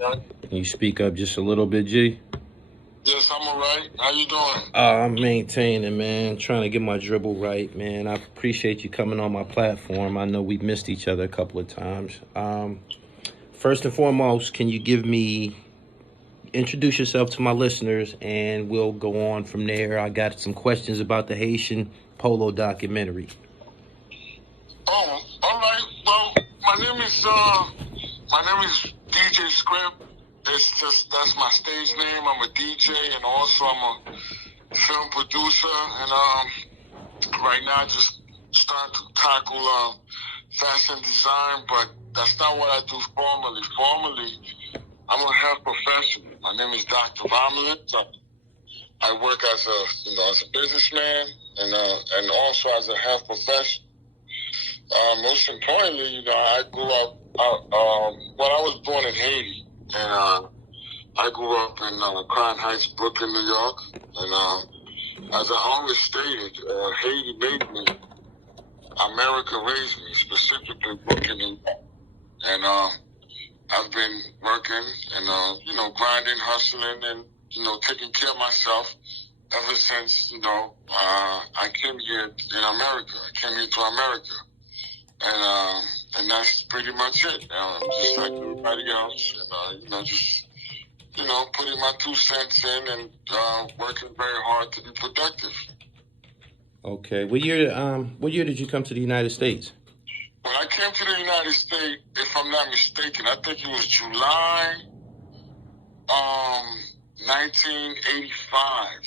man. Can you speak up just a little bit, G? Yes, I'm all right. How you doing? I'm maintaining, man. Trying to get my dribble right, man. I appreciate you coming on my platform. I know we've missed each other a couple of times. First and foremost, can you introduce yourself to my listeners, and we'll go on from there. I got some questions about the Haitian Polo documentary. Oh, all right. Well, my name is DJ Scripz. That's my stage name. I'm a DJ and also I'm a film producer. And right now I just started to tackle fashion design, but that's not what I do formally. Formally, I'm a health professional. My name is Dr. Romelus. I work as a businessman and also as a health professional. Most importantly, I grew up. I was born in Haiti, and I grew up in Crown Heights, Brooklyn, New York. And as I always stated, Haiti made me. America raised me, specifically Brooklyn, New York. And I've been working and grinding, hustling, and taking care of myself ever since I came here in America. I came here to America. And that's pretty much it. Just like everybody else, and just putting my 2 cents in and working very hard to be productive. Okay. What year did you come to the United States? When I came to the United States, if I'm not mistaken, I think it was July 1985.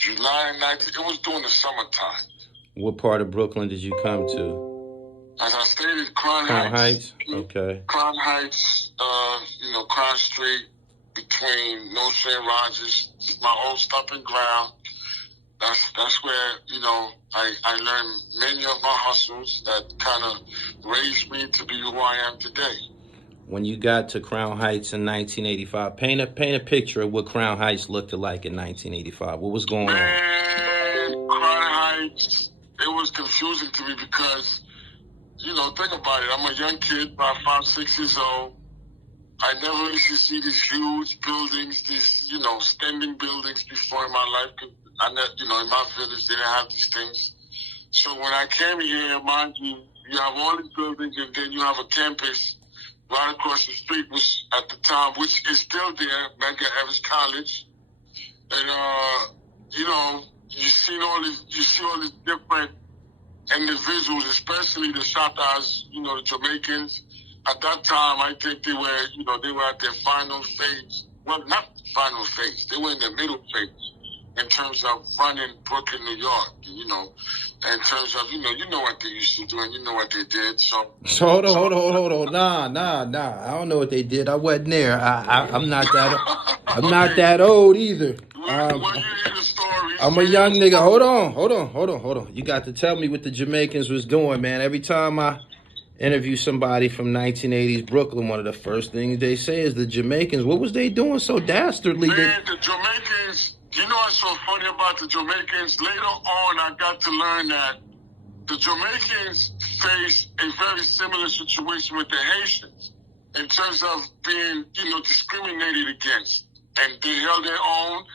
It was during the summertime. What part of Brooklyn did you come to? As I stated, Crown Heights. Okay. Crown Heights, Crown Street, between North and Rogers, my old stomping ground. That's where, I learned many of my hustles that kind of raised me to be who I am today. When you got to Crown Heights in 1985, paint a picture of what Crown Heights looked like in 1985. What was going on? Crown Heights, it was confusing to me because, think about it. I'm a young kid, about 5, 6 years old. I never used to see these huge buildings, these, standing buildings before in my life. In my village, they didn't have these things. So when I came here, mind you, you have all these buildings, and then you have a campus right across the street, which at the time, which is still there, Medgar Evers College. And, you see all these different individuals, especially the Shatas, the Jamaicans. At that time, I think they were at their final phase. Well, not final phase. They were in their middle phase in terms of running Brooklyn, New York. In terms of, you know what they used to do and you know what they did. So hold on. Nah. I don't know what they did. I wasn't there. I'm not that. I'm not that old either. When you hear the stories, I'm a young nigga. Hold on. You got to tell me what the Jamaicans was doing, man. Every time I interview somebody from 1980s Brooklyn, one of the first things they say is the Jamaicans. What was they doing so dastardly? Man, the Jamaicans. What's so funny about the Jamaicans? Later on, I got to learn that the Jamaicans faced a very similar situation with the Haitians in terms of being, discriminated against. And they held their own,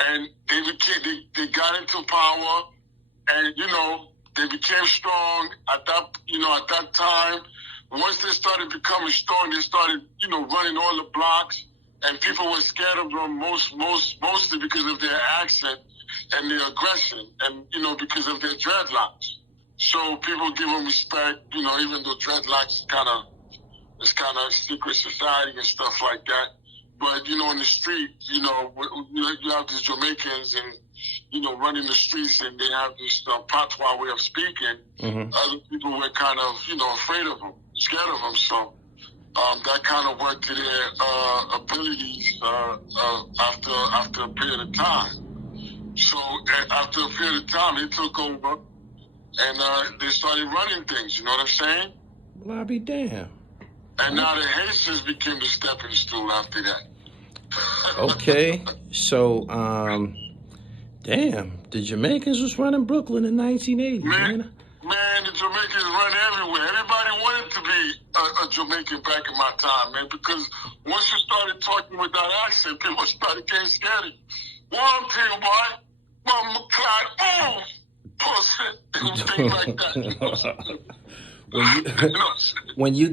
and they got into power, and, they became strong at that time. Once they started becoming strong, they started, running all the blocks. And people were scared of them mostly because of their accent and their aggression and, because of their dreadlocks. So people give them respect, even though dreadlocks is kind of secret society and stuff like that. But, in the street, you have these Jamaicans and, running the streets and they have this patois way of speaking. Mm-hmm. Other people were kind of, afraid of them, scared of them. So that kind of worked to their abilities after a period of time. So after a period of time, they took over and they started running things. You know what I'm saying? Well, I'll be damned. And now the Haitians became the stepping stool after that. Okay, so damn, the Jamaicans was running Brooklyn in 1980. Man, the Jamaicans run everywhere. Everybody wanted to be a Jamaican back in my time, man, because once you started talking with that accent, people started getting scared of you. One thing, boy, Mama Clyde, oh, pussy, and things like that. When you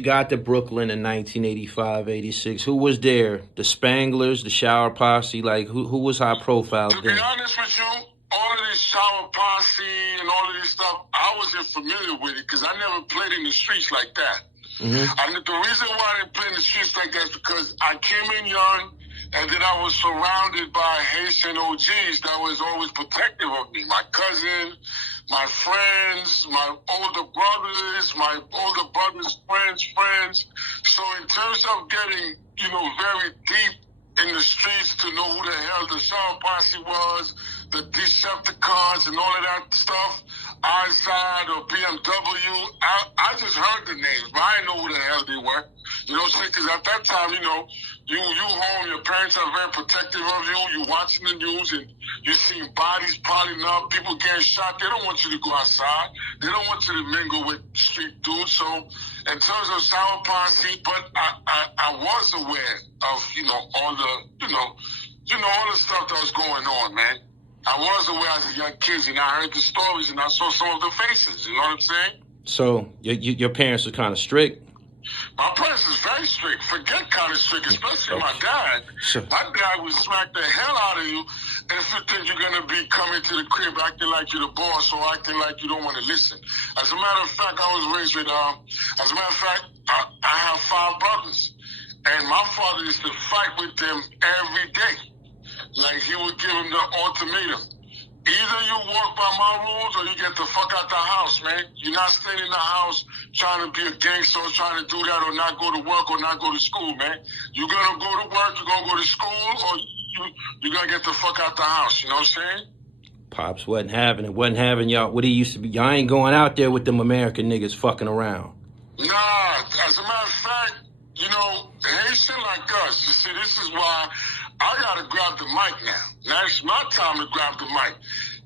got to Brooklyn in 1985, 86, who was there? The Spanglers, the Shower Posse, like who was high profile then? To be honest with you, all of this Shower Posse and all of this stuff, I wasn't familiar with it because I never played in the streets like that. Mm-hmm. And the reason why I didn't play in the streets like that is because I came in young, and then I was surrounded by Haitian OGs that was always protective of me. My cousin, my friends, my older brothers, friends. So in terms of getting, very deep in the streets to know who the hell the Shower Posse was, the Decepticons and all of that stuff, Eyeside or BMW, I just heard the names, but I didn't know who the hell they were. You know what I'm saying? Because at that time, you home, your parents are very protective of you. You watching the news and you see bodies piling up, people getting shot. They don't want you to go outside. They don't want you to mingle with street dudes. So in terms of Shower Posse, but I was aware of, all the stuff that was going on, man. I was aware as a young kid, and I heard the stories, and I saw some of the faces. You know what I'm saying? So your parents were kind of strict? My parents is very strict. Forget kind of strict, especially my dad. Sure. My dad would smack the hell out of you if you think you're going to be coming to the crib acting like you're the boss or acting like you don't want to listen. As a matter of fact, I was raised with, I have 5 brothers. And my father used to fight with them every day. Like, he would give them the ultimatum. Either you work by my rules or you get the fuck out the house, man. You're not staying in the house trying to be a gangster or trying to do that or not go to work or not go to school, man. You're going to go to work, you're going to go to school, or you're going to get the fuck out the house. You know what I'm saying? Pops wasn't having it. Wasn't having y'all. What he used to be. Y'all ain't going out there with them American niggas fucking around. Nah, as a matter of fact, Haitian like us. You see, this is why I gotta grab the mic now. Now it's my time to grab the mic.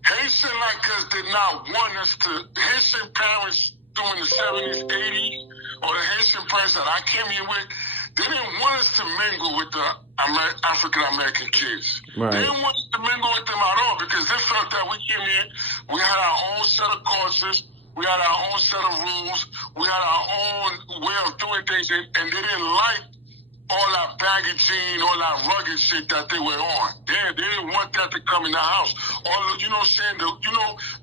Haitian like us did not want us to. Haitian parents during the 70s, 80s, or the Haitian parents that I came here with, they didn't want us to mingle with the African American kids. Right. They didn't want us to mingle with them at all because they felt that we came here, we had our own set of cultures. We had our own set of rules. We had our own way of doing things, and they didn't like all that baggy jean, all that rugged shit that they were on. They didn't want that to come in the house.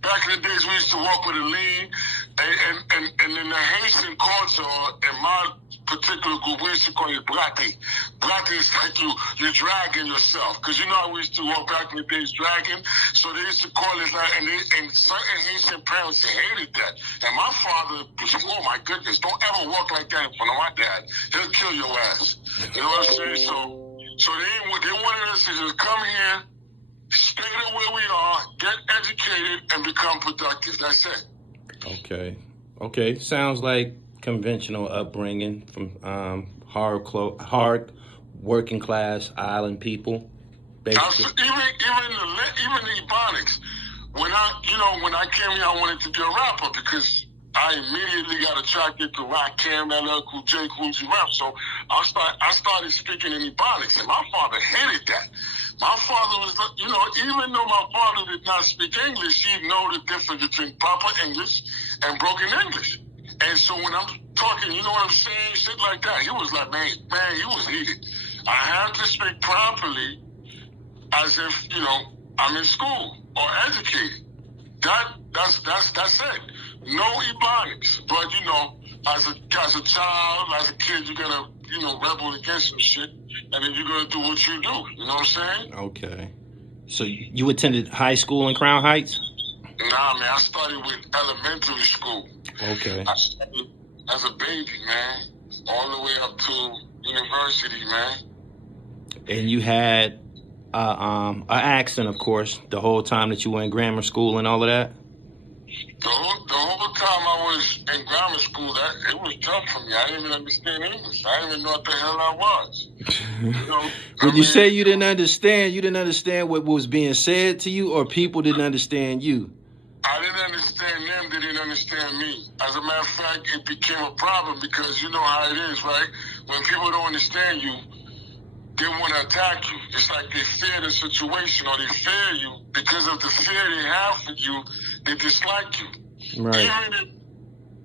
Back in the days we used to walk with a lean, and in the Haitian culture, in my particular group, we used to call it braque. Braque is like you're dragging yourself, because how we used to walk back in the days dragging. So they used to call it like, and certain Haitian parents hated that. And my father, oh my goodness, don't ever walk like that in front of my dad. He'll kill your ass. You know what I'm saying? So they wanted us to just come here, stay there where we are, get educated, and become productive. That's it. Okay. Sounds like conventional upbringing from hard working class island people. Basically. Even the Ebonics. When I came here, I wanted to be a rapper because I immediately got attracted to Rakim, LL Cool J, Cool G rap. So I started speaking in Ebonics, and my father hated that. My father was, even though my father did not speak English, he know the difference between proper English and broken English. And so when I'm talking, you know what I'm saying, shit like that, he was like, man, he was heated. I had to speak properly as if, I'm in school or educated. That's it. No Ebonics. But, as a child, as a kid, you're gonna, rebel against some shit, and then you're gonna do what you do. You know what I'm saying? Okay. So you attended high school in Crown Heights? Nah, man, I started with elementary school. Okay. I started as a baby, man, all the way up to university, man. And you had an accent, of course, the whole time that you were in grammar school and all of that? The whole time I was in grammar school, it was tough for me. I didn't even understand English. I didn't even know what the hell I was. When you say you didn't understand what was being said to you, or people didn't understand you? I didn't understand them, they didn't understand me. As a matter of fact, it became a problem because you know how it is, right? When people don't understand you, they want to attack you. It's like they fear the situation or they fear you. Because of the fear they have for you, they dislike you. Right. Even if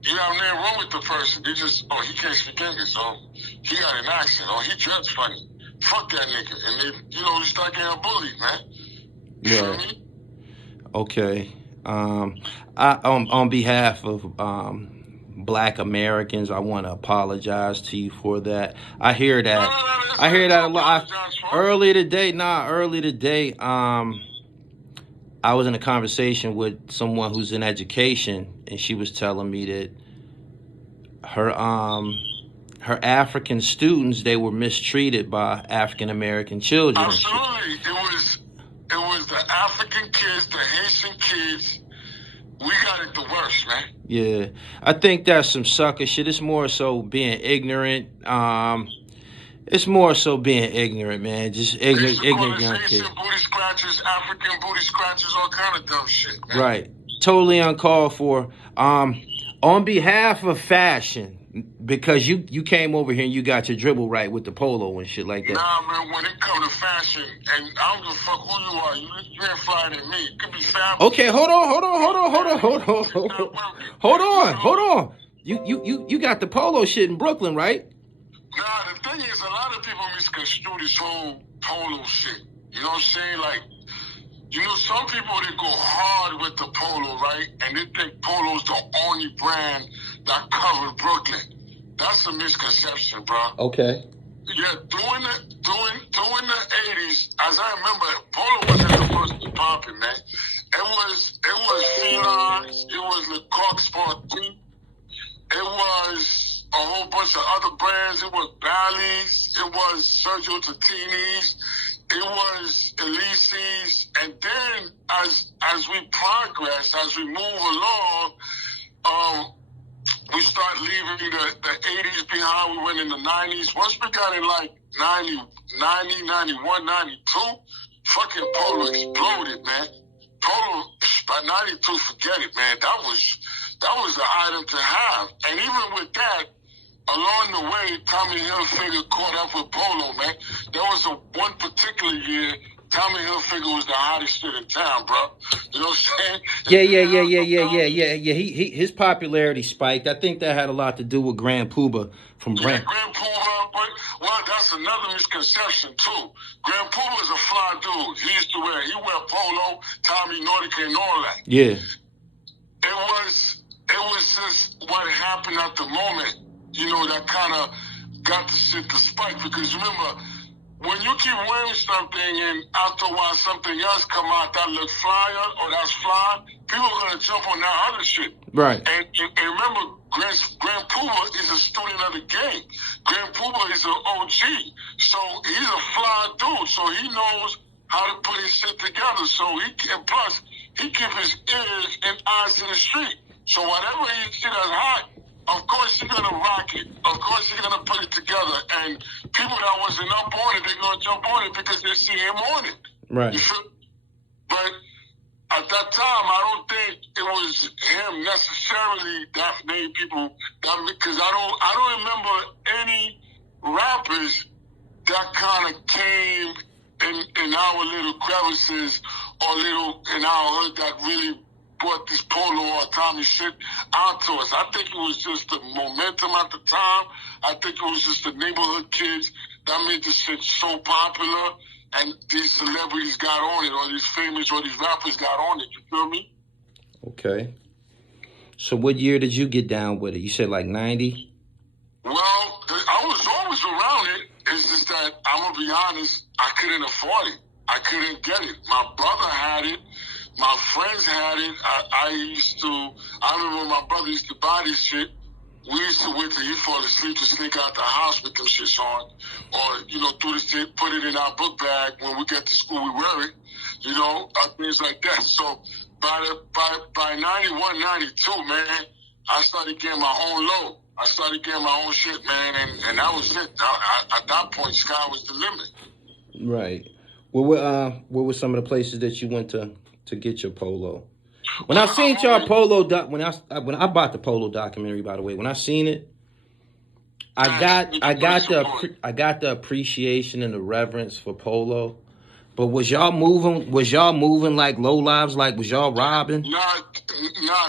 you have nothing wrong with the person, they just, oh, he can't speak English, so he got an accent, or he dressed funny. Fuck that nigga. And they, you know, you start getting bullied, man. You feel me? Okay. On behalf of Black Americans, I want to apologize to you for that. I hear that. I hear that a lot. Earlier today, I was in a conversation with someone who's in education, and she was telling me that her African students, they were mistreated by African American children. Absolutely. It was the African kids, the Haitian kids. We got it the worst, man. Yeah. I think that's some sucker shit. It's more so being ignorant. It's more so being ignorant, man. Just ignorant young kids. Haitian booty scratches, African booty scratches, all kind of dumb shit, man. Right. Totally uncalled for. On behalf of fashion, because you came over here and you got your dribble right with the polo and shit like that. Nah, man, when it comes to fashion, and I don't give a fuck who you are, you ain't flyer than me. It could be family. Okay, hold on. You got the polo shit in Brooklyn, right? Nah, the thing is, a lot of people misconstrue this whole polo shit. You know what I'm saying? Like, you know, some people, they go hard with the polo, right? And they think polo's the only brand that covers Brooklyn. That's a misconception, bro. Okay. Yeah, during the 80s, as I remember, polo wasn't the first to pop it, man. It was Felines, it was Le Coq Sportif, it was a whole bunch of other brands. It was Bally's, it was Sergio Tattini's, it was Elise's, and then as we progress, as we move along, we start leaving the 80s behind. We went in the 90s. Once we got in like 90, 91, 92, fucking polo exploded, man. Polo, by 92, forget it, man. That was the item to have. And even with that, along the way, Tommy Hilfiger caught up with polo, man. There was one particular year, Tommy Hilfiger was the hottest shit in town, bro. You know what I'm saying? Yeah. His popularity spiked. I think that had a lot to do with Grand Poobah from Brand. Grand Poobah, well, that's another misconception too. Grand Poobah is a fly dude. He used to wear polo, Tommy Nordica, and all that. Yeah. It was just what happened at the moment, you know, that kind of got the shit to spike. Because remember, when you keep wearing something and after a while something else come out that looks flyer or that's fly, people are going to jump on that other shit. Right. And remember, Grand Poobah is a student of the game. Grand Poobah is an OG. So he's a fly dude. So he knows how to put his shit together. So and plus, he keeps his ears and eyes in the street. So whatever he see that's hot, of course you're going to rock it. Of course you're going to put it together. And people that wasn't up on it, they're going to jump on it because they see him on it. Right. You feel? But at that time, I don't think it was him necessarily that made people, because I don't remember any rappers that kind of came in our little crevices or little in our hood that really brought this polo or Tommy shit out to us. I think it was just the momentum at the time. I think it was just the neighborhood kids that made this shit so popular, and these celebrities got on it, or these famous or these rappers got on it. You feel me? Okay. So what year did you get down with it? You said like 90? Well, I was always around it. It's just that, I'm going to be honest, I couldn't afford it. I couldn't get it. My brother had it. My friends had it. I remember my brother used to buy this shit. We used to wait till he fall asleep to sneak out the house with them shits on. Or, you know, do this shit, put it in our book bag. When we get to school, we wear it. You know, things like that. So by 91, 92, man, I started getting my own load. I started getting my own shit, man, and that was it. At that point, sky was the limit. Right. What were some of the places that you went to get your polo? When I seen y'all Polo doc, when I bought the Polo documentary, by the way, when I seen it, I got the appreciation and the reverence for Polo. But was y'all moving like low lives? Like, was y'all robbing? Nah,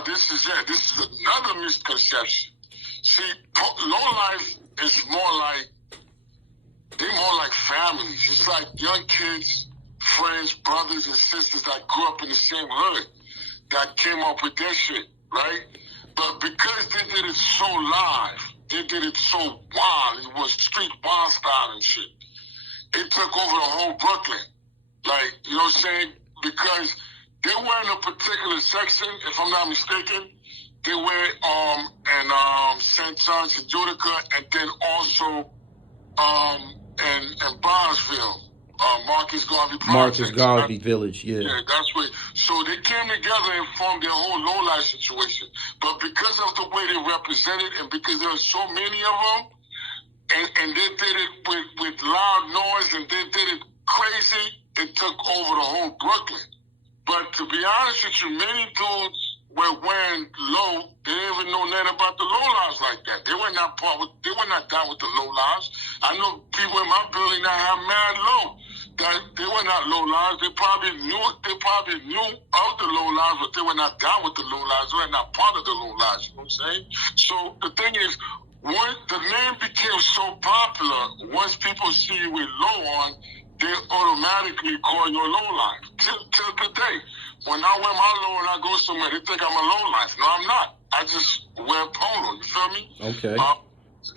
this is it. This is another misconception. See, low life is they're more like families. It's like young kids, friends, brothers and sisters that grew up in the same hood that came up with their shit, right? But because they did it so live, they did it so wild, it was street wild style and shit, it took over the whole Brooklyn. Like, you know what I'm saying? Because they were in a particular section, if I'm not mistaken. They were in St. John's and Utica, and then also in Bronzeville, Marcus Garvey Village, yeah. Yeah, that's where. So they came together and formed their whole low-life situation. But because of the way they represented, and because there were so many of them, and they did it with loud noise, and they did it crazy, it took over the whole Brooklyn. But to be honest with you, many dudes were wearing low. They didn't even know nothing about the low lives like that. They were not down with the low lives. I know people in my building that have mad low. That they were not low lives. They probably knew of the low lives, but they were not down with the low lives. They were not part of the low lives. You know what I'm saying? So the thing is, once the name became so popular, once people see you with low on, they automatically call you a low life. Till today. When I wear my low and I go somewhere, they think I'm a low life. No, I'm not. I just wear polo. You feel me? Okay.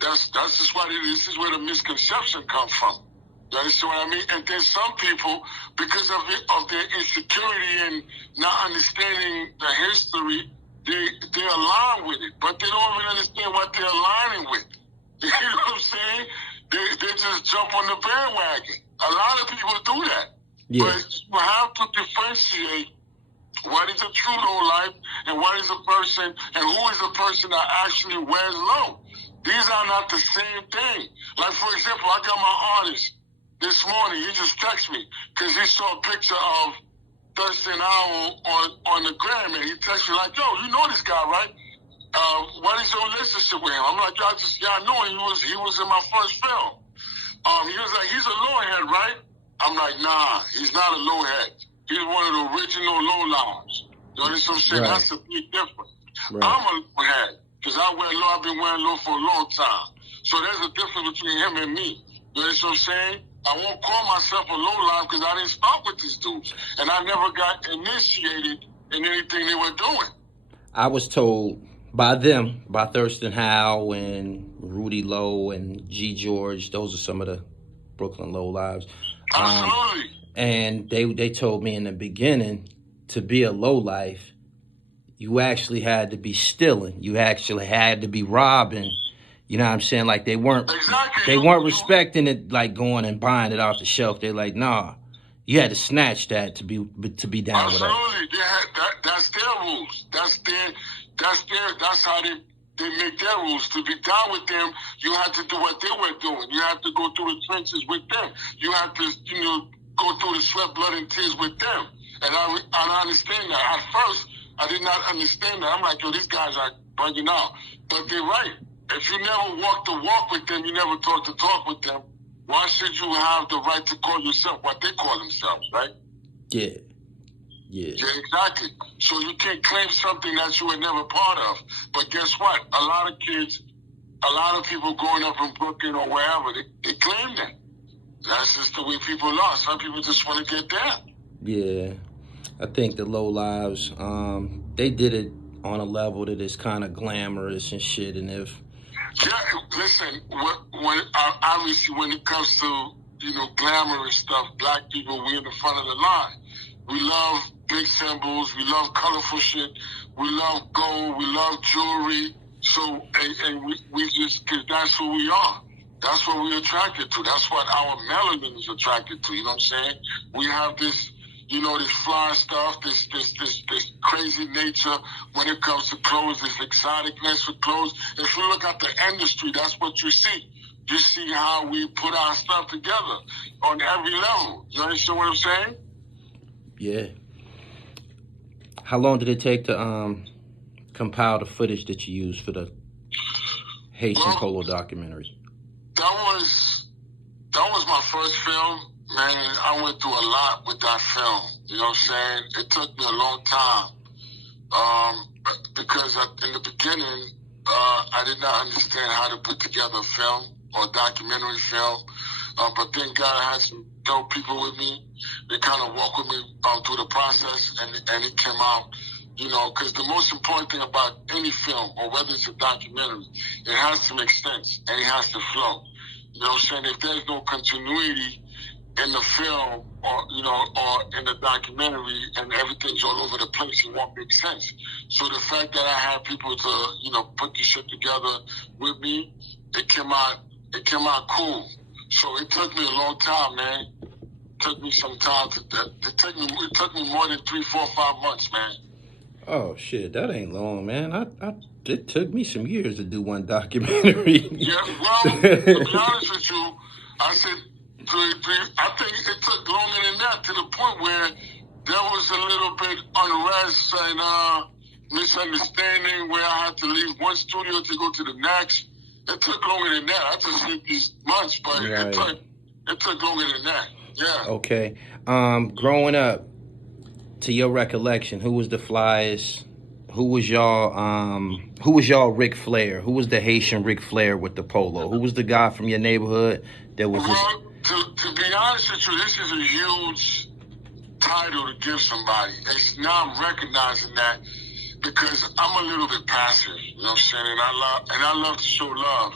That's just why this is where the misconception comes from. You understand what I mean? And then some people, because of their insecurity and not understanding the history, they align with it, but they don't even understand what they're aligning with. You know what I'm saying? They just jump on the bandwagon. A lot of people do that. Yeah. But you have to differentiate what is a true low life and what is a person, and who is a person that actually wears low. These are not the same thing. Like, for example, I got my artist this morning. He just texted me because he saw a picture of Thurston Owl on the gram, and he texted me like, yo, you know this guy, right? What is your relationship with him? I'm like, I know him. He was in my first film. He was like, he's a lowhead, right? I'm like, nah, he's not a lowhead. He's one of the original low lives. You understand what I'm saying? Right. That's a big difference. Right. I'm a lowhead because I wear low. I've been wearing low for a long time. So there's a difference between him and me. You understand what I'm saying? I won't call myself a low life because I didn't start with these dudes, and I never got initiated in anything they were doing. I was told by them, by Thurston Howe and Rudy Lowe and G. George, those are some of the Brooklyn low lives. Absolutely. And they told me in the beginning, to be a low life, you actually had to be stealing. You actually had to be robbing. You know what I'm saying? Like they weren't respecting it, like going and buying it off the shelf. They're like, nah, you had to snatch that to be down with that. Absolutely. That's their rules. That's how they make their rules. To be down with them, you had to do what they were doing. You had to go through the trenches with them. You had to, go through the sweat, blood, and tears with them. And I understand that. At first, I did not understand that. I'm like, yo, these guys are bugging out. But they're right. If you never walk the walk with them, you never talk the talk with them, why should you have the right to call yourself what they call themselves, right? Yeah. Yeah, exactly. So you can't claim something that you were never part of. But guess what? A lot of people growing up in Brooklyn or wherever, they claim that. That's just the way people are. Some people just want to get there. Yeah. I think the low lives, they did it on a level that is kind of glamorous and shit. And if... Yeah, listen, obviously when it comes to, glamorous stuff, black people, we're in the front of the line. We love big symbols. We love colorful shit. We love gold. We love jewelry. So, and we just, because that's who we are. That's what we're attracted to. That's what our melanin is attracted to. You know what I'm saying? We have this, this fly stuff, this crazy nature when it comes to clothes, this exoticness with clothes. If you look at the industry, that's what you see. You see how we put our stuff together on every level. You understand what I'm saying? Yeah. How long did it take to compile the footage that you used for the Haitian Polo documentary? That was my first film, man. And I went through a lot with that film. You know what I'm saying? It took me a long time because in the beginning, I did not understand how to put together a film or documentary film. But then God had some dope people with me. They kind of walked with me through the process, and it came out. You know, because the most important thing about any film, or whether it's a documentary, it has to make sense and it has to flow. You know what I'm saying? If there's no continuity in the film or in the documentary and everything's all over the place, it won't make sense. So the fact that I had people to, put this shit together with me, it came out cool. So it took me a long time, man. It took me some time it took me more than 3, 4, 5 months, man. Oh shit, that ain't long, man. It took me some years to do one documentary. Yeah, well, to be honest with you, I said I think it took longer than that, to the point where there was a little bit unrest and misunderstanding where I had to leave one studio to go to the next. It took longer than that. I just did these months, but right. it took longer than that. Yeah. Okay. Growing up, to your recollection, who was the flyest? Who was y'all Ric Flair? Who was the Haitian Ric Flair with the polo? Who was the guy from your neighborhood that was Well, to be honest with you, this is a huge title to give somebody. Now I'm recognizing that because I'm a little bit passive, you know what I'm saying? And I love to show love.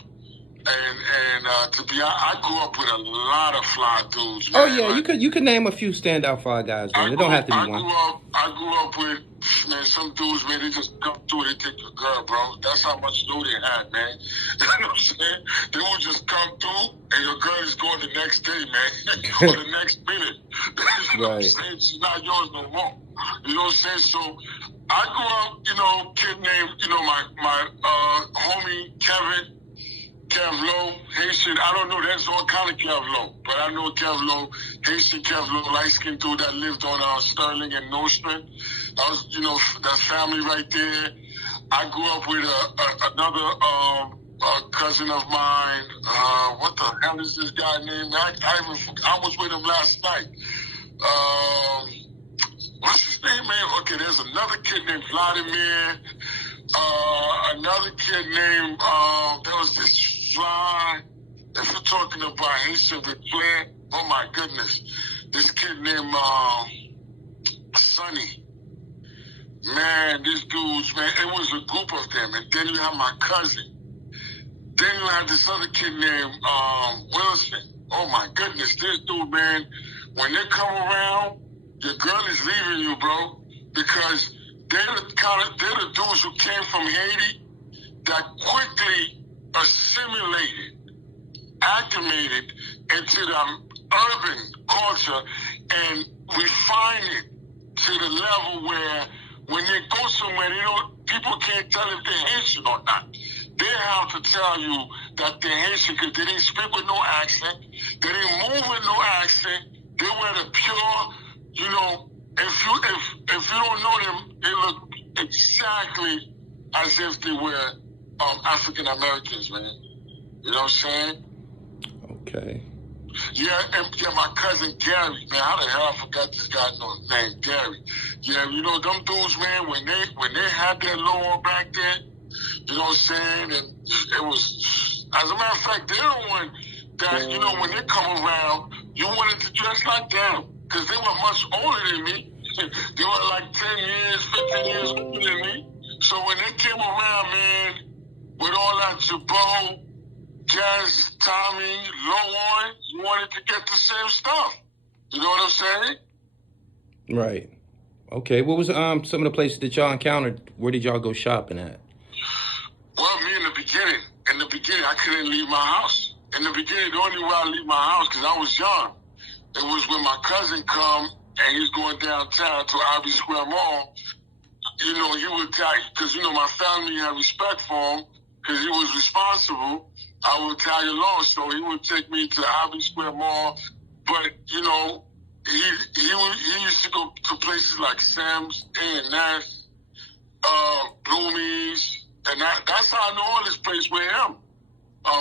And to be honest, I grew up with a lot of fly dudes, man. Oh yeah, you could name a few standout fly guys. Then. It don't have to be one. I grew up with, man, some dudes, man, they just come through, they take your girl, bro. That's how much dough they had, man. You know what I'm saying? They would just come through, and your girl is going the next day, man, or the next minute. You know what I'm saying? She's not yours no more. You know what I'm saying? So I grew up, kid named, my homie Kevin. Kev Low, Haitian, I don't know, there's all kind of Kev Low, but I know Kev Low, Haitian Kev Low, light-skinned dude that lived on Sterling and Nostrand. That was, that's family right there. I grew up with another cousin of mine. What the hell is this guy named? I was with him last night. What's his name, man? Okay, there's another kid named Vladimir. Another kid named, there was this fly, if you're talking about Haitian Ric Flair, oh my goodness, this kid named Sonny. Man, these dudes, man, it was a group of them. And then you have my cousin. Then you have this other kid named Wilson. Oh my goodness, this dude, man, when they come around, your girl is leaving you, bro, because they're the dudes who came from Haiti that quickly assimilated, acclimated into the urban culture and refined it to the level where when they go somewhere, people can't tell if they're Haitian or not. They have to tell you that they're Haitian because they didn't speak with no accent. They didn't move with no accent. They were the pure, if you don't know them, they look exactly as if they were African Americans, man. You know what I'm saying? Okay. Yeah, and my cousin Gary, man. How the hell I forgot this guy's name, Gary? Yeah, them dudes, man. When they had their lower back then, you know what I'm saying? And it was, as a matter of fact, they're the one that when they come around, you wanted to dress like them because they were much older than me. They were like 10 years, 15 years older than me. So when they came around, man, with all that Jabot, Jazz, Tommy, Low on, you wanted to get the same stuff. You know what I'm saying? Right. Okay. What was some of the places that y'all encountered? Where did y'all go shopping at? Well, me in the beginning, I couldn't leave my house. In the beginning, the only way I leave my house, because I was young, it was when my cousin come and he's going downtown to Ivy Square Mall. He would tell, because, my family had respect for him, because he was responsible. I would tag along, so he would take me to Ivy Square Mall. But, he used to go to places like Sam's, A&S, Bloomies, and that's how I know all this place with him.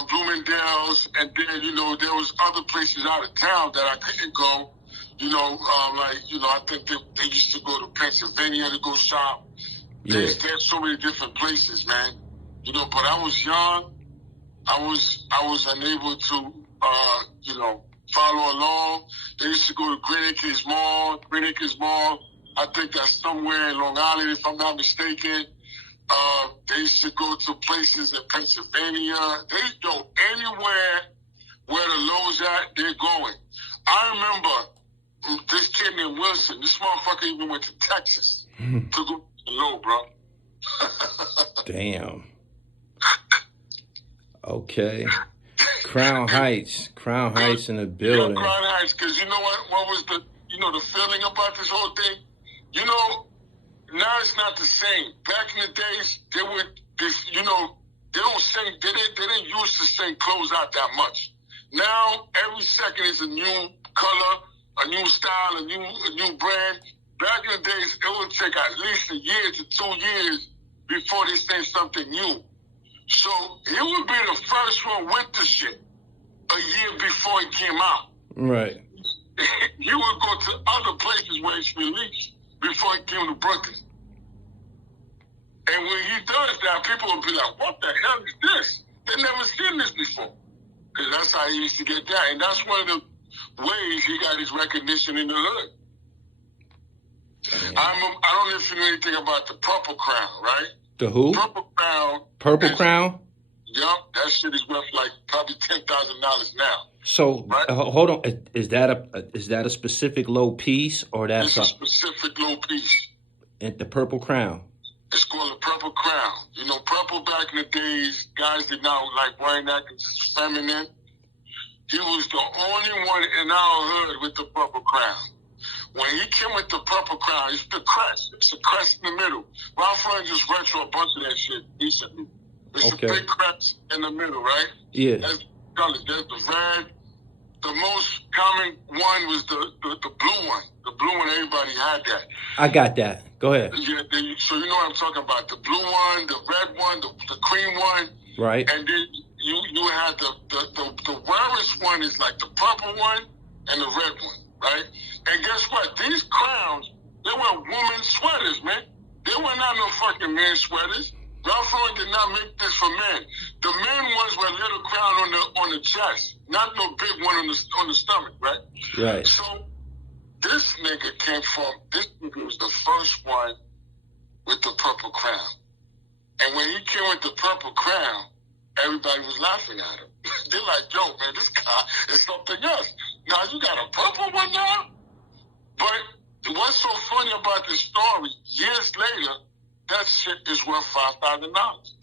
Bloomingdale's, and then, you know, there was other places out of town that I couldn't go. You know, I think they used to go to Pennsylvania to go shop. Yeah. There's so many different places, man. You know, but I was young. I was unable to, follow along. They used to go to Green Acres Mall. I think that's somewhere in Long Island, if I'm not mistaken. They used to go to places in Pennsylvania. They go anywhere where the Low's at, they're going. I remember this kid named Wilson. This motherfucker even went to Texas to go to the Low, bro. Damn. Okay. Crown Heights in the building. Yeah, Crown Heights, because you know what was the feeling about this whole thing? You know, now it's not the same. Back in the days, they didn't used to sing close out that much. Now, every second is a new color, a new style, a new brand. Back in the days, it would take at least a year to 2 years before they say something new. So he would be the first one with the shit a year before it came out. Right. He would go to other places where it's released before it came to Brooklyn. And when he does that, people will be like, what the hell is this? They've never seen this before. Because that's how he used to get that. And that's one of the ways he got his recognition in the hood. I don't know if you know anything about the Purple Crown, right? The who? Purple Crown. Purple Crown? Yup, that shit is worth like probably $10,000 now. So right? Hold on, is that a specific low piece or that's it's a specific low piece? At the Purple Crown. It's called the Purple Crown. You know, purple back in the days, guys did not like wearing that because it's feminine. He was the only one in our hood with the Purple Crown. When he came with the Purple Crown, it's the crest. It's a crest in the middle. Ralph Lauren just retro a bunch of that shit recently. It's a big crest in the middle, right? Yeah. There's colors. There's the red. The most common one was the blue one. The blue one, everybody had that. I got that. Go ahead. Yeah, so you know what I'm talking about. The blue one, the red one, the cream one. Right. And then you had the rarest one is like the purple one and the red one, right? And guess what? These crowns, they were women's sweaters, man. They were not no fucking men's sweaters. Ralph Lauren did not make this for men. The men ones were a little crown on the chest, not no big one on the stomach, right? Right. So this nigga was the first one with the Purple Crown. And when he came with the Purple Crown, everybody was laughing at him. They're like, yo, man, this guy is something else. Now you got a purple one now? But what's so funny about this story, years later, that shit is worth $5,000,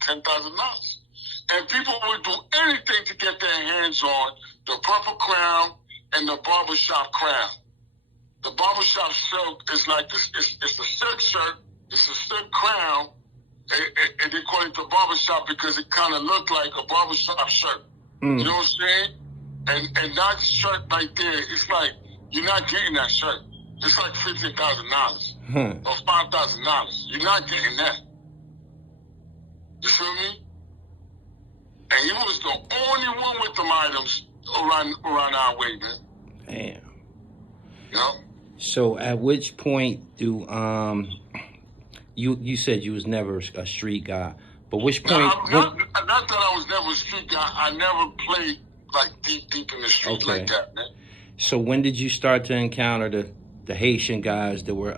$10,000. And people would do anything to get their hands on the Purple Crown and the barbershop crown. The barbershop silk is like this, it's a silk shirt, it's a silk crown, and they call it the barbershop because it kind of looked like a barbershop shirt. You know what I'm saying? And that shirt right there, it's like, you're not getting that shirt. It's like $15,000 or $5,000. You're not getting that. You feel me? And he was the only one with them items around our way, man. Damn. Yep. So at which point do you said you was never a street guy, but which point? Not that I was never a street guy. I never played like deep in the street like that, man. So when did you start to encounter the Haitian guys that were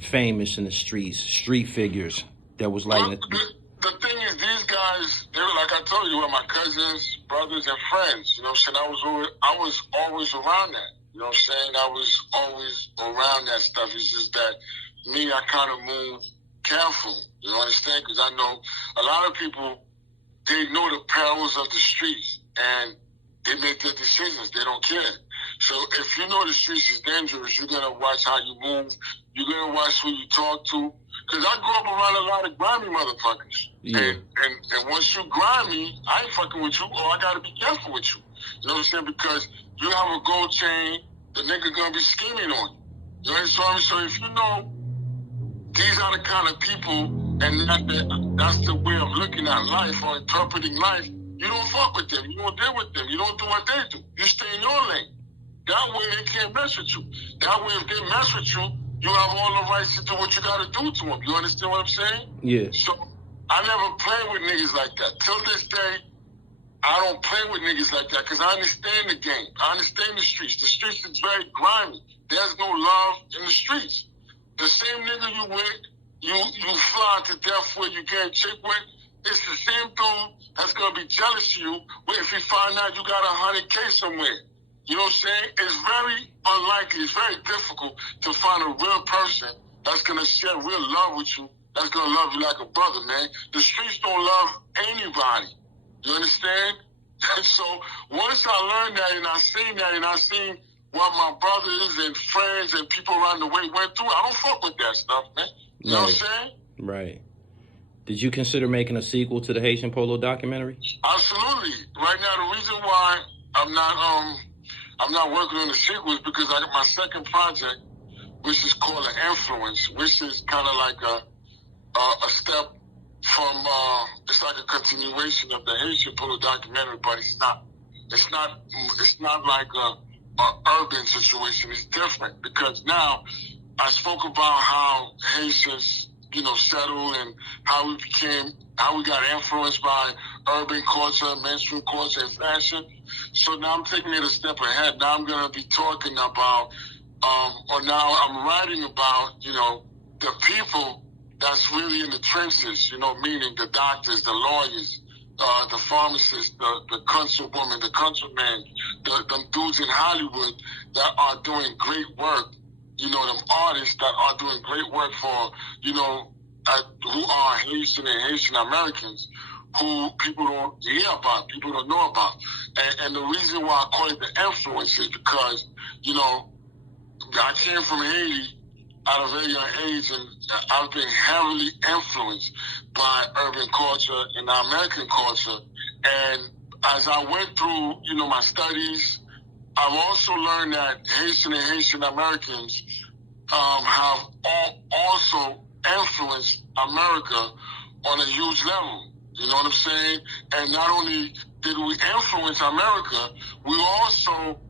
famous in the streets, street figures that was like? Well, the thing is, these guys, they were like I told you, were my cousins, brothers, and friends. You know what I'm saying? I was always around that. You know what I'm saying? I was always around that stuff. It's just that me, I kind of move careful. You understand? Because I know a lot of people, they know the perils of the streets and they make their decisions. They don't care. So if you know the streets is dangerous, you're going to watch how you move. You're going to watch who you talk to. Because I grew up around a lot of grimy motherfuckers. Yeah. And once you grimy, I ain't fucking with you or I got to be careful with you. You know what I'm saying? Because you have a gold chain, the nigga gonna be scheming on you. You understand? So if you know these are the kind of people, and that's the way of looking at life or interpreting life, you don't fuck with them. You don't deal with them. You don't do what they do. You stay in your lane. That way they can't mess with you. That way if they mess with you, you have all the rights to do what you got to do to them. You understand what I'm saying? Yeah. So I never play with niggas like that. Till this day, I don't play with niggas like that because I understand the game. I understand the streets. The streets is very grimy. There's no love in the streets. The same nigga you with, you fly to death where you get chick with, it's the same dude that's going to be jealous of you if he find out you got 100K somewhere. You know what I'm saying? It's very unlikely, it's very difficult to find a real person that's going to share real love with you, that's going to love you like a brother, man. The streets don't love anybody. You understand? And so once I learned that and I seen that and I seen what my brothers and friends and people around the way went through, I don't fuck with that stuff, man. You know what I'm saying? Right. Did you consider making a sequel to the Haitian Polo documentary? Absolutely. Right now, the reason why I'm not working on the sequel is because I got my second project, which is called An Influence, which is kind of like a step from it's like a continuation of the Haitian Polo documentary, but it's not like a urban situation. It's different because now I spoke about how Haitians, settled and how we got influenced by urban culture, mainstream culture, and fashion. So now I'm taking it a step ahead. Now I'm going to be talking about, or now I'm writing about, the people that's really in the trenches, meaning the doctors, the lawyers, the pharmacists, the countrywoman, the countryman, them dudes in Hollywood that are doing great work, them artists that are doing great work for, who are Haitian and Haitian Americans, who people don't hear about, people don't know about. And the reason why I call it the influence is because, I came from Haiti at a very young age, and I've been heavily influenced by urban culture and American culture. And as I went through, my studies, I've also learned that Haitian and Haitian Americans have also influenced America on a huge level. You know what I'm saying? And not only did we influence America, we also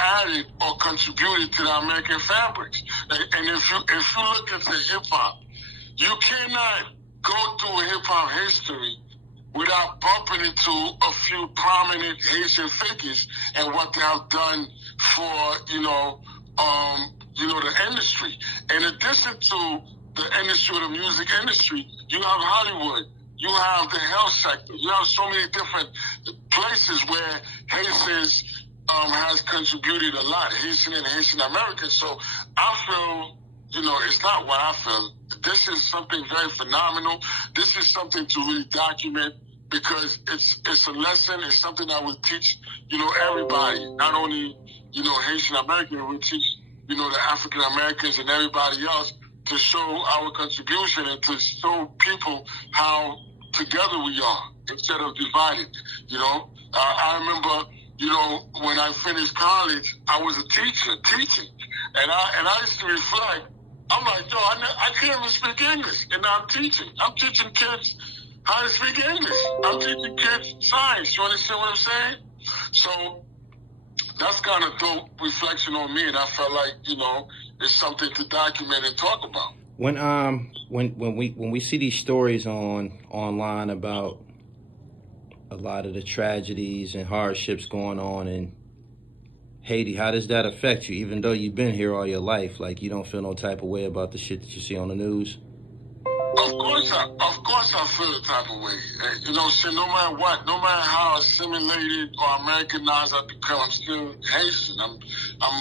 added or contributed to the American fabrics. And if you look at the hip hop, you cannot go through hip hop history without bumping into a few prominent Haitian figures and what they have done for the industry. In addition to the industry, the music industry, you have Hollywood. You have the health sector. You have so many different places where Haitians has contributed a lot, Haitian and Haitian Americans. So I feel, it's not what I feel. This is something very phenomenal. This is something to really document because it's a lesson. It's something that will teach, everybody, not only, Haitian American, it will teach, the African Americans and everybody else to show our contribution and to show people how together we are instead of divided. I remember, when I finished college, I was a teacher teaching, and I used to reflect. I'm like, I can't even speak English, and now I'm teaching. I'm teaching kids how to speak English. I'm teaching kids science. You understand what I'm saying? So that's kind of dope reflection on me, and I felt like it's something to document and talk about. When we see these stories online about a lot of the tragedies and hardships going on in Haiti, how does that affect you? Even though you've been here all your life, like you don't feel no type of way about the shit that you see on the news? Of course I feel the type of way. No matter what, no matter how assimilated or Americanized I become, I'm still Haitian. I'm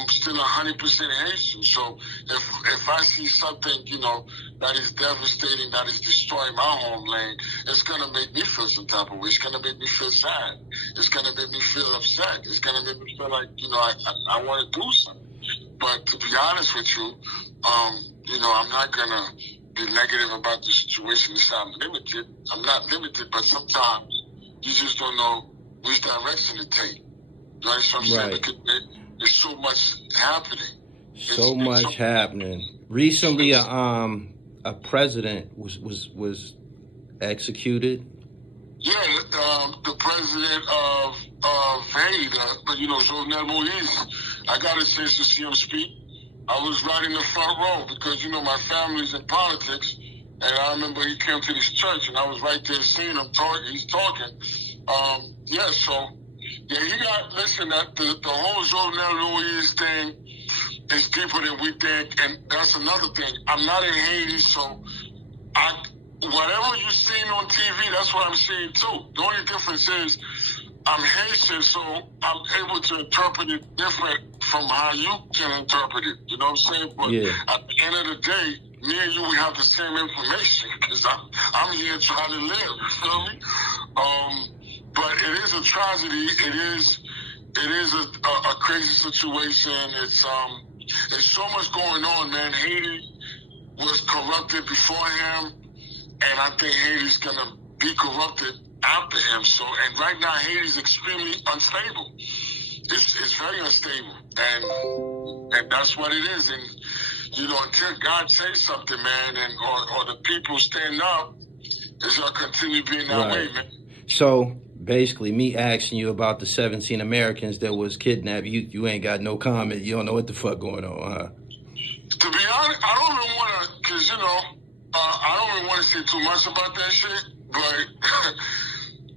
still 100% Haitian. So if I see something, that is devastating, that is destroying my homeland, it's gonna make me feel some type of way. It's gonna make me feel sad. It's gonna make me feel upset. It's gonna make me feel like, I want to do something. But to be honest with you, I'm not gonna be negative about the situation. I'm limited. I'm not limited, but sometimes you just don't know which direction to take. You know what I'm saying? There's so much happening. So much happening. Recently, a president was executed. Yeah, the president of Haiti, Jovenel Moïse. I got a chance to see him speak. I was right in the front row because, my family's in politics. And I remember he came to this church and I was right there seeing him talk. He's talking. He got, listen, the whole Jovenel Moïse thing is deeper than we think. And that's another thing. I'm not in Haiti, so whatever you've seen on TV, that's what I'm seeing too. The only difference is I'm Haitian, so I'm able to interpret it different from how you can interpret it. You know what I'm saying? But at the end of the day, me and you, we have the same information because I'm here trying to live. You feel me? But it is a tragedy. It is a crazy situation. It's so much going on, man. Haiti was corrupted before him. And I think Haiti's going to be corrupted after him. So, and right now, Haiti's extremely unstable. It's very unstable. And that's what it is. And, until God says something, man, or the people stand up, it's going to continue being that way, man. So, basically, me asking you about the 17 Americans that was kidnapped, you ain't got no comment. You don't know what the fuck going on, huh? To be honest, I don't even want to, because, I don't even want to say too much about that shit, but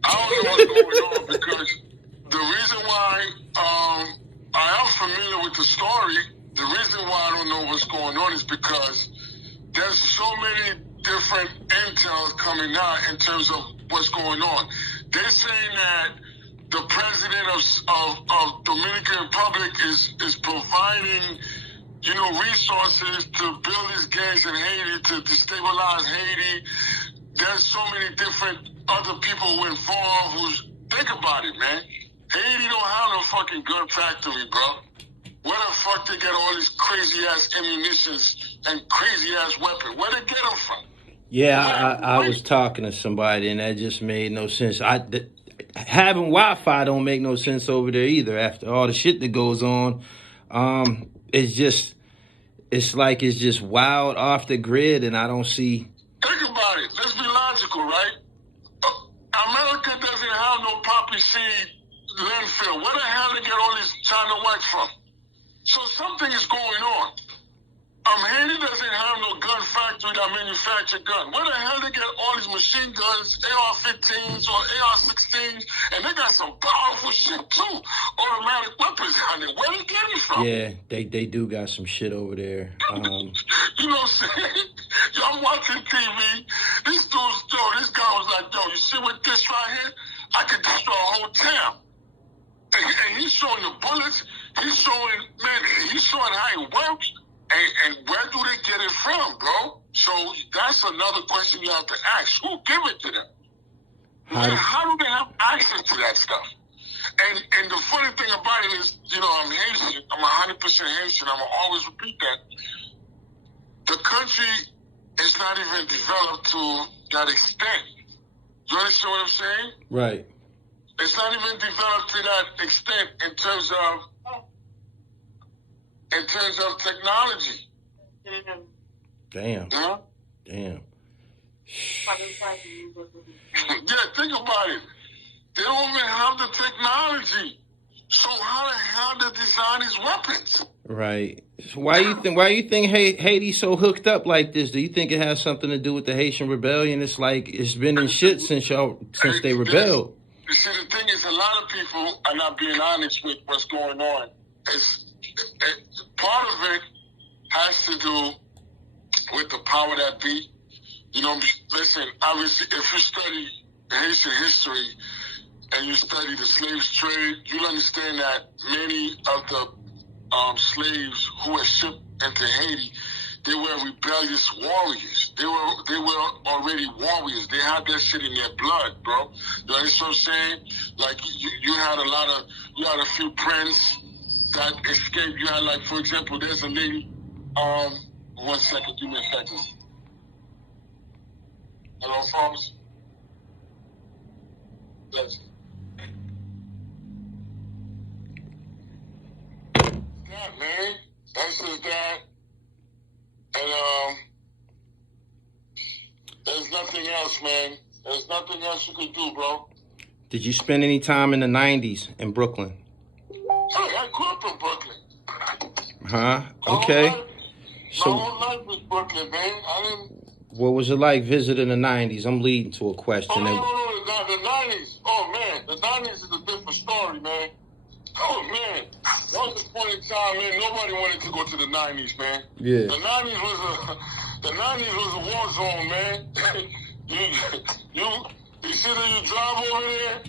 I don't know what's going on because the reason why I am familiar with the story, the reason why I don't know what's going on is because there's so many different intels coming out in terms of what's going on. They're saying that the president of Dominican Republic is providing resources to build these gangs in Haiti, to destabilize Haiti. There's so many different other people involved think about it, man. Haiti don't have no fucking gun factory, bro. Where the fuck they get all these crazy-ass ammunitions and crazy-ass weapons? Where they get them from? Yeah, I was talking to somebody, and that just made no sense. Having Wi-Fi don't make no sense over there either. After all the shit that goes on, it's like it's just wild off the grid, and I don't see. Think about it. Let's be logical, right? America doesn't have no poppy seed landfill. Where the hell they get all this China white from? So something is going on. Haiti doesn't have no gun factory that manufacture guns. Where the hell they get all these machine guns, AR-15s or AR-16s, and they got some powerful shit too, automatic weapons down there. Where they get it from? Yeah, they do got some shit over there. You know what I'm saying? I'm watching TV. This guy was like, you see with this right here? I could destroy a whole town. And he's showing the bullets. He's showing how it works. And where do they get it from, bro? So that's another question you have to ask. Who give it to them? How do they have access to that stuff? And the funny thing about it is, I'm Haitian. I'm 100% Haitian. I'm going to always repeat that. The country is not even developed to that extent. You understand what I'm saying? Right. It's not even developed to that extent in terms of technology. Damn. Yeah? Damn. Yeah, think about it. They don't even have the technology. So how the hell they design these weapons? Right. So why you think Haiti's so hooked up like this? Do you think it has something to do with the Haitian rebellion? It's like it's been in shit since they rebelled. You see, the thing is, a lot of people are not being honest with what's going on. Part of it has to do with the power that be. Listen, obviously, if you study Haitian history and you study the slaves trade, you'll understand that many of the slaves who were shipped into Haiti, they were rebellious warriors. They were already warriors. They had that shit in their blood, bro. You understand what I'm saying? Like you had a few princes that escaped. You had, like, for example, there's a lady. 1 second, give me a second. Hello, folks. Yes. nothing else, man. There's nothing else you can do, bro. Did you spend any time in the 90s in Brooklyn? Hey, I grew up in Brooklyn. Huh? Okay. My whole life was Brooklyn, man. I didn't... What was it like visiting the 90s? I'm leading to a question. No, the 90s. Oh, man. The 90s is a different story, man. Oh, man. That was the point in time, man. Nobody wanted to go to the 90s, man. Yeah. The 90s was a war zone, man. You see that you drive over there,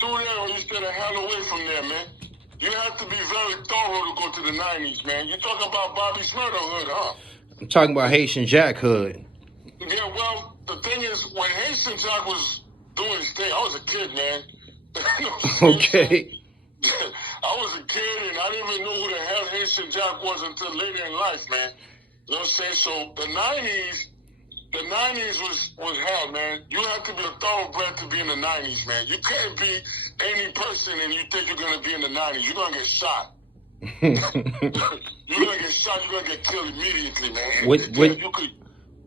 through there, or you stay the hell away from there, man. You have to be very thorough to go to the 90s, man. You're talking about Bobby Smurda hood, huh? I'm talking about Haitian Jack hood. Yeah, well, the thing is, when Haitian Jack was doing his thing, I was a kid, man. You know what I'm saying? Okay. I was a kid, and I didn't even know who the hell Haitian Jack was until later in life, man. You know what I'm saying? So the 90s was hell, man. You have to be a thoroughbred to be in the 90s, man. You can't be any person and you think you're going to be in the 90s. You're going to get shot. You're going to get shot. You're going to get killed immediately, man.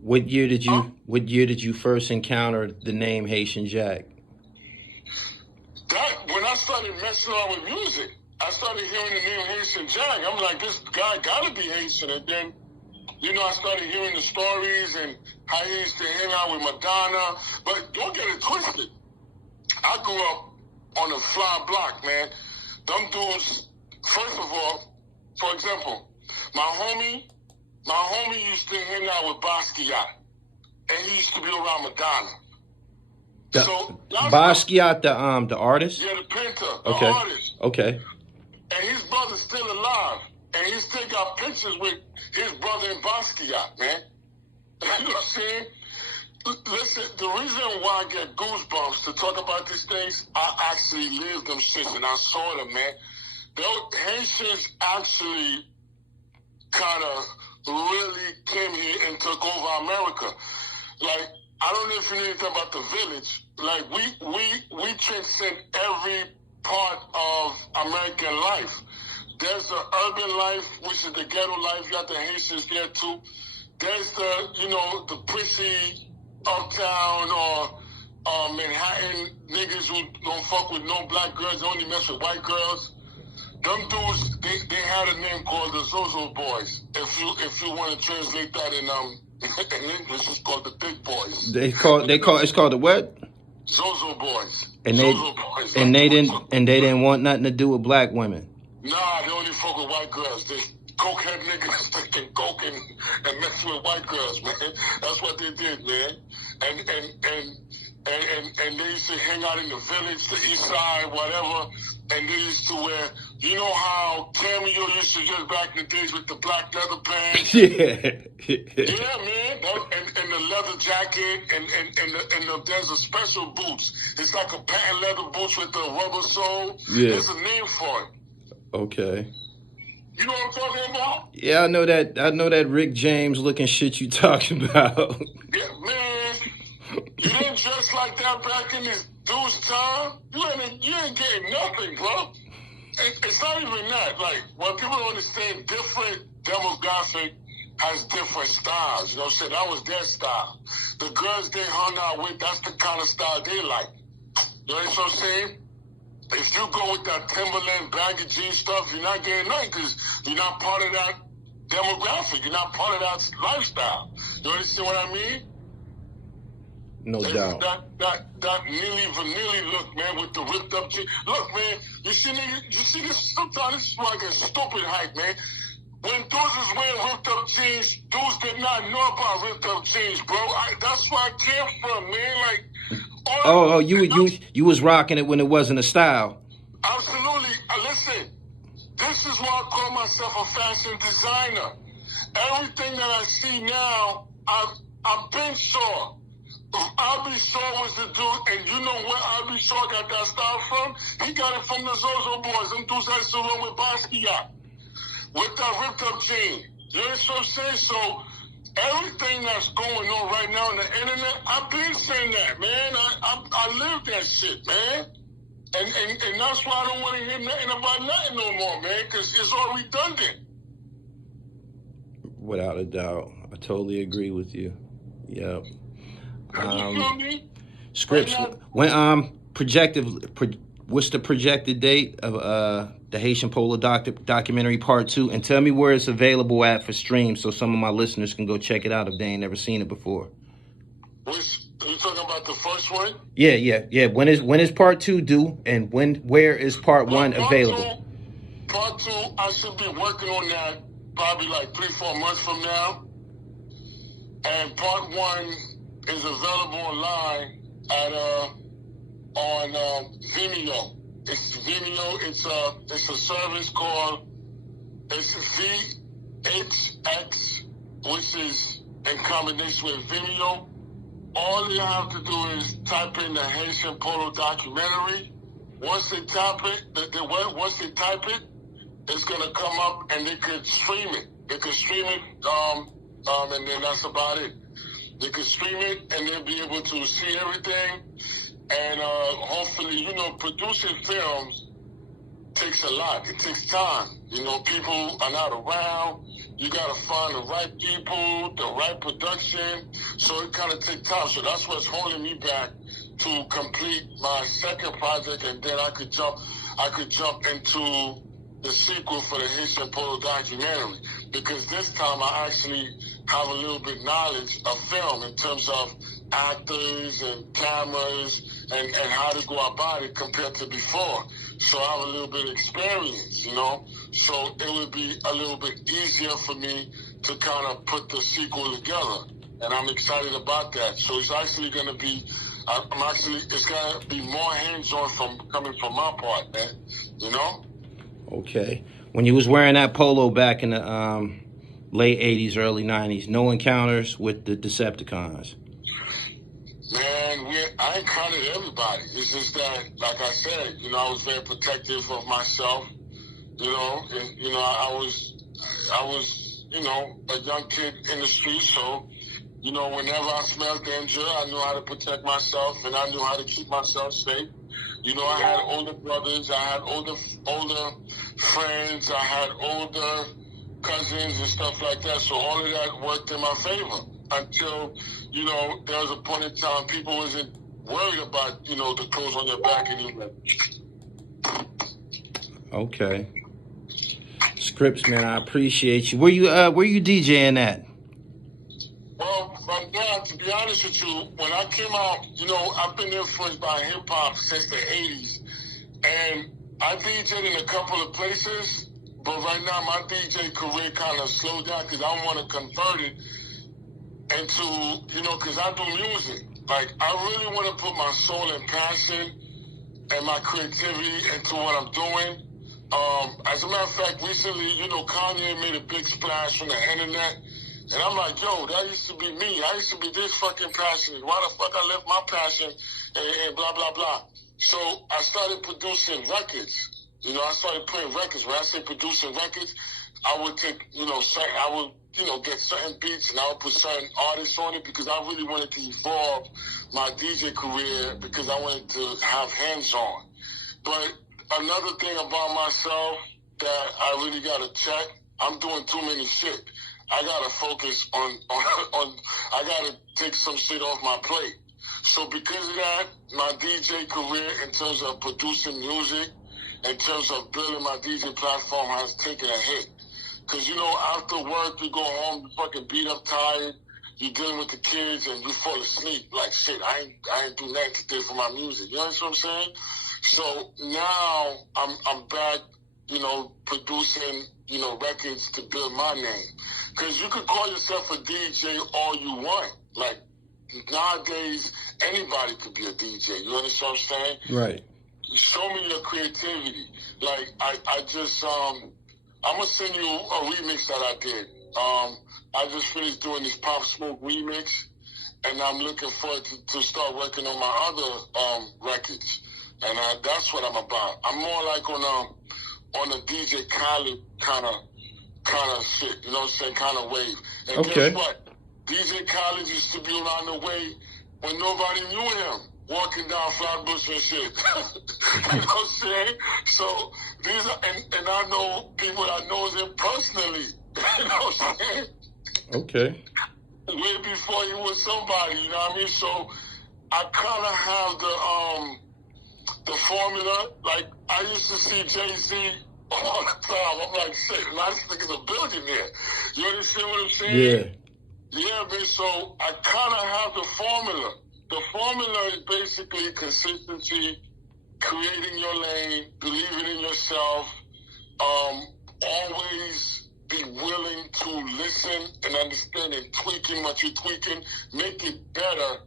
What year did you first encounter the name Haitian Jack? When I started messing around with music, I started hearing the name Haitian Jack. I'm like, this guy got to be Haitian. And then, you know, I started hearing the stories and how he used to hang out with Madonna. But don't get it twisted. I grew up on a fly block, man. Them dudes, first of all, for example, my homie used to hang out with Basquiat. And he used to be around Madonna. Basquiat, the artist? Yeah, the painter, the okay. artist. Okay. And his brother's still alive. And he still got pictures with his brother in Basquiat, man. You know what I'm saying? Listen, the reason why I get goosebumps to talk about these things, I actually lived them shits and I saw them, man. The Haitians actually kind of really came here and took over America. Like, I don't know if you know anything about the village. Like, we transcend every part of American life. There's the urban life, which is the ghetto life. You got the Haitians there, too. There's the, you know, the prissy uptown or Manhattan niggas who don't fuck with no black girls. They only mess with white girls. Them dudes, they had a name called the Zozo Boys. If you want to translate that in English, it's called the Big Boys. It's called the what? Zozo Boys. And Zozo Boys. They didn't want nothing to do with black women. Nah, they only fuck with white girls. They cokehead niggas that can coke and mess with white girls, man. That's what they did, man. And they used to hang out in the village, the east side, whatever. And they used to wear, you know how Cameo used to just back in the days with the black leather pants? Yeah. Yeah, man. And the leather jacket and there's a special boots. It's like a patent leather boots with the rubber sole. Yeah. There's a name for it. Okay. You know what I'm talking about? Yeah, I know that Rick James looking shit you talking about. Yeah, man. You didn't dress like that back in this dude's time. You ain't getting nothing, bro. It's not even that. Like, when people don't understand, different demographic has different styles. You know what I'm saying? That was their style. The girls they hung out with, that's the kind of style they like. You know what I'm saying? If you go with that Timberland baggy jean stuff, you're not getting nothing because you're not part of that demographic. You're not part of that lifestyle. You understand what I mean? No doubt. That nearly vanilla look, man, with the ripped up jeans. Look, man, you see this? Sometimes this is why I get stupid hype, man. When dudes was wearing ripped up jeans, dudes did not know about ripped up jeans, bro. That's where I came from, man. Like, you was rocking it when it wasn't a style. Absolutely. Listen, this is why I call myself a fashion designer. Everything that I see now, I've been saw. Albie Shaw was the dude, and you know where Albie Shaw got that style from? He got it from the Zozo Boys. Them dudes that used to run with Basquiat. With that ripped up jean. You know what I'm saying? So everything that's going on right now on the internet, I've been saying that, man. I live that shit, man. And that's why I don't want to hear nothing about nothing no more, man, because it's all redundant. Without a doubt. I totally agree with you. Yep. You feel me? Scripz, when what's the projected date of the Haitian Polo documentary part 2? And tell me where it's available at for stream, so some of my listeners can go check it out if they ain't never seen it before. You talking about the first one? Yeah. When is part 2 due, and where is part 1 available? Part 2, I should be working on that probably like 3-4 months from now. And part 1 is available online at on Vimeo. It's Vimeo. It's a service called VHX, which is in combination with Vimeo. All you have to do is type in the Haitian Polo documentary. Once they type it, it's gonna come up, and they could stream it. They could stream it, and then that's about it. They could stream it, and they'll be able to see everything. And hopefully, producing films takes a lot. It takes time. People are not around. You got to find the right people, the right production. So it kind of takes time. So that's what's holding me back to complete my second project, and then I could jump into the sequel for the Haitian Polo documentary, because this time I actually have a little bit knowledge of film in terms of actors and cameras and how to go about it compared to before. So I have a little bit of experience, so it would be a little bit easier for me to kind of put the sequel together. And I'm excited about that. So it's actually going to be, it's going to be more hands-on coming from my part, man, Okay. When you was wearing that polo back in the late 80s, early 90s, no encounters with the Decepticons? Man, I encountered everybody. It's just that, like I said, I was very protective of myself. I was, a young kid in the street, so, whenever I smelled danger, I knew how to protect myself, and I knew how to keep myself safe. I had older brothers, I had older friends, I had older cousins and stuff like that, so all of that worked in my favor until, there was a point in time people wasn't worried about, the clothes on your back anymore. Okay. Scripz, man, I appreciate you. Where you DJing at? Well, right now, to be honest with you, when I came out, I've been influenced by hip-hop since the 80s. And I DJed in a couple of places, but right now my DJ career kind of slowed down because I want to convert it into, because I do music. Like, I really want to put my soul and passion and my creativity into what I'm doing. As a matter of fact, recently, Kanye made a big splash on the internet. And I'm like, yo, that used to be me. I used to be this fucking passionate. Why the fuck I left my passion and blah, blah, blah. So I started producing records. I started playing records. When I say producing records, I would take, get certain beats and I would put certain artists on it because I really wanted to evolve my DJ career because I wanted to have hands-on. But another thing about myself that I really got to check, I'm doing too many shit. I got to focus on I got to take some shit off my plate. So because of that, my DJ career in terms of producing music, in terms of building my DJ platform has taken a hit. Because, after work, you go home, you fucking beat up, tired, you're dealing with the kids, and you fall asleep. Like, shit, I ain't do nothing today for my music. You know what I'm saying? So now I'm back, producing, records to build my name. Because you could call yourself a DJ all you want. Like, nowadays, anybody could be a DJ. You understand what I'm saying? Right. Show me your creativity. Like, I just, I'm going to send you a remix that I did. I just finished doing this Pop Smoke remix, and I'm looking forward to start working on my other records. And that's what I'm about. I'm more like on a DJ Khaled kind of shit, you know what I'm saying, kind of wave. And okay. Guess what? DJ Khaled used to be around the way when nobody knew him, walking down Flatbush and shit. You know what I'm saying? So these are, and I know people that knows him personally. You know what I'm saying? Okay. way before he was somebody, you know what I mean? So I kind of have the formula. Like, I used to see Jay-Z all the time. I'm like, shit, now this nigga's a billionaire. You understand what I'm saying? Yeah, man, so I kind of have the formula. The formula is basically consistency, creating your lane, believing in yourself, always be willing to listen and understand and tweaking what you're tweaking, make it better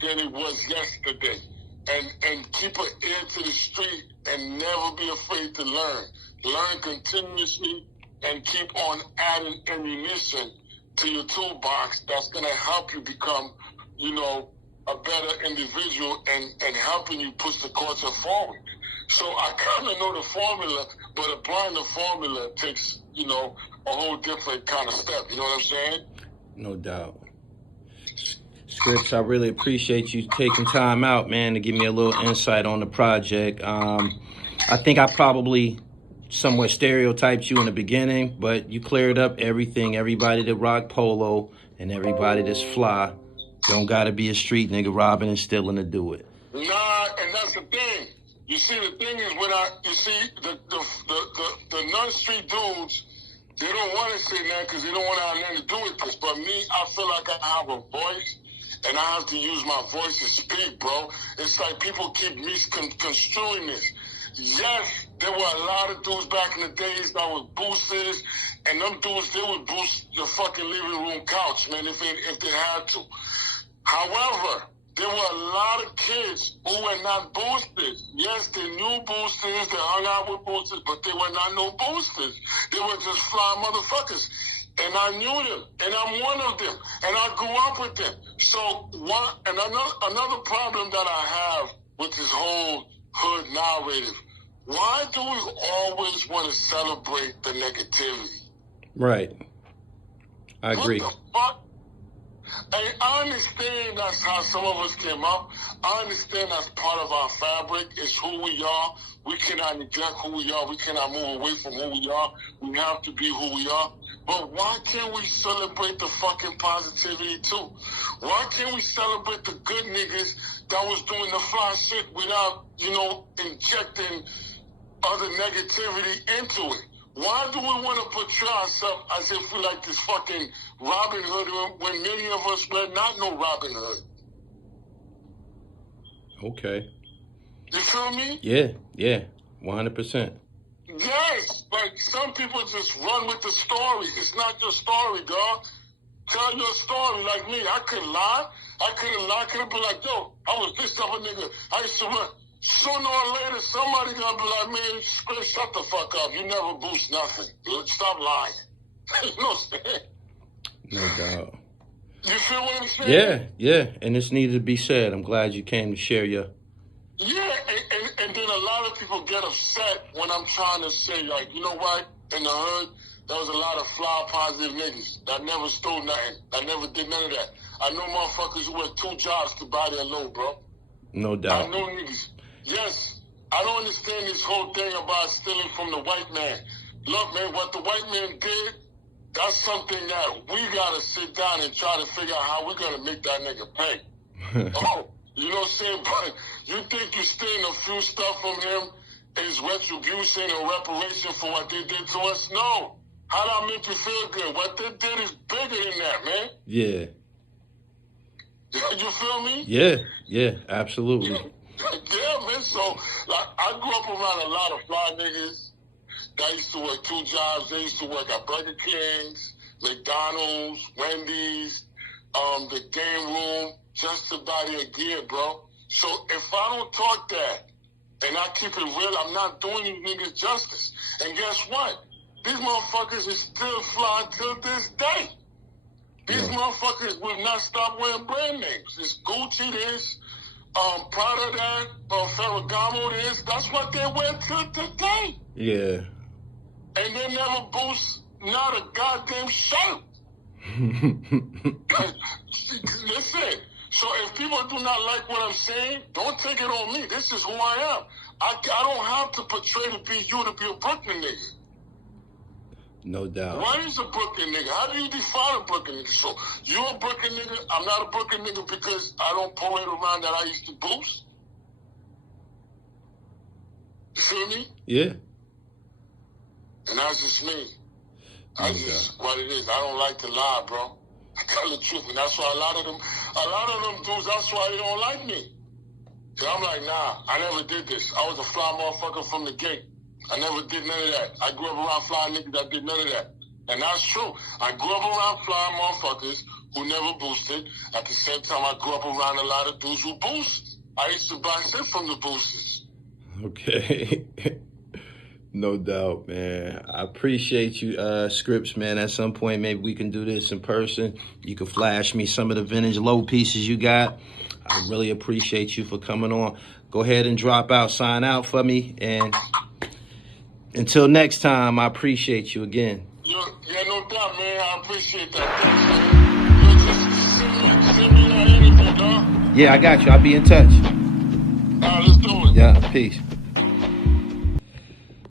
than it was yesterday. And keep an ear to the street and never be afraid to learn. Learn continuously and keep on adding ammunition to your toolbox that's going to help you become, you know, a better individual and helping you push the culture forward. So I kind of know the formula, but applying the formula takes, you know, a whole different kind of step. You know what I'm saying? No doubt. Scripz, I really appreciate you taking time out, man, to give me a little insight on the project. I think I probably somewhat stereotyped you in the beginning, but you cleared up everything. Everybody that rock polo and everybody that's fly don't gotta be a street nigga robbing and stealing to do it. Nah, and that's the thing. You see, the thing is the non-street dudes, they don't want to say that because they don't want to have nothing to do with this. But me, I feel like I have a voice, and I have to use my voice to speak, bro. It's like people keep misconstruing this. Yes, there were a lot of dudes back in the days that was boosters, and them dudes, they would boost your fucking living room couch, man, if they had to. However, there were a lot of kids who were not boosters. Yes, they knew boosters, they hung out with boosters, but they were not no boosters. They were just fly motherfuckers. And I knew them, and I'm one of them, and I grew up with them. So another problem that I have with this whole hood narrative, why do we always want to celebrate the negativity? Right. I agree. What the fuck? And I understand that's how some of us came up. I understand that's part of our fabric. It's who we are. We cannot neglect who we are. We cannot move away from who we are. We have to be who we are. But why can't we celebrate the fucking positivity too? Why can't we celebrate the good niggas that was doing the fly shit without, you know, injecting other negativity into it? Why do we want to portray ourselves as if we're like this fucking Robin Hood when many of us were not no Robin Hood? Okay. You feel me? Yeah, 100%. Yes, but some people just run with the story. It's not your story, dog. Tell your story like me. I could lie. I could have been like, yo, I was this type of nigga. I used to run. Sooner or later, somebody gonna be like, man, Scripz, shut the fuck up. You never boost nothing. Stop lying. You know what I'm saying? No doubt. You feel what I'm saying? Yeah. And this needed to be said. I'm glad you came to share your... Yeah, and then a lot of people get upset when I'm trying to say, like, you know what? In the hood, there was a lot of fly positive niggas that never stole nothing. That never did none of that. I know motherfuckers who work 2 jobs to buy their load, bro. No doubt. I know niggas. Yes, I don't understand this whole thing about stealing from the white man. Look, man, what the white man did, that's something that we gotta sit down and try to figure out how we're gonna make that nigga pay. Oh, you know what I'm saying? But you think you stealing a few stuff from him is retribution or reparation for what they did to us? No. How that make you feel good? What they did is bigger than that, man. Yeah. You feel me? Yeah, absolutely. Yeah, man. So, like, I grew up around a lot of fly niggas that used to work 2 jobs. They used to work at Burger King's, McDonald's, Wendy's, the game room, just about a year, bro. So if I don't talk that and I keep it real, I'm not doing these niggas justice. And guess what? These motherfuckers is still fly till this day. These motherfuckers will not stop wearing brand names. It's Gucci this, Prada that, Ferragamo this. That's what they wear till today. Yeah. And they never boost not a goddamn shirt. Listen, so if people do not like what I'm saying, don't take it on me. This is who I am. I don't have to portray to be you to be a Brooklyn nigga. No doubt. What is a Brooklyn nigga? How do you define a Brooklyn nigga? So you a Brooklyn nigga? I'm not a Brooklyn nigga because I don't parade around that I used to boost. You feel me? Yeah. And that's just me. That's just what it is. I don't like to lie, bro. I tell the truth, and that's why a lot of them dudes, that's why they don't like me. Cause I'm like, nah, I never did this. I was a fly motherfucker from the gate. I never did none of that. I grew up around fly niggas that did none of that. And that's true. I grew up around fly motherfuckers who never boosted. At the same time, I grew up around a lot of dudes who boost. I used to buy shit from the boosters. Okay. No doubt, man. I appreciate you, Scripz, man. At some point, maybe we can do this in person. You can flash me some of the vintage low pieces you got. I really appreciate you for coming on. Go ahead and drop out, sign out for me. And until next time, I appreciate you again. Yeah, no doubt, man. I appreciate that. Thanks, man. Just send me that anything, dog. Yeah, I got you. I'll be in touch. All right, let's do it. Yeah, peace.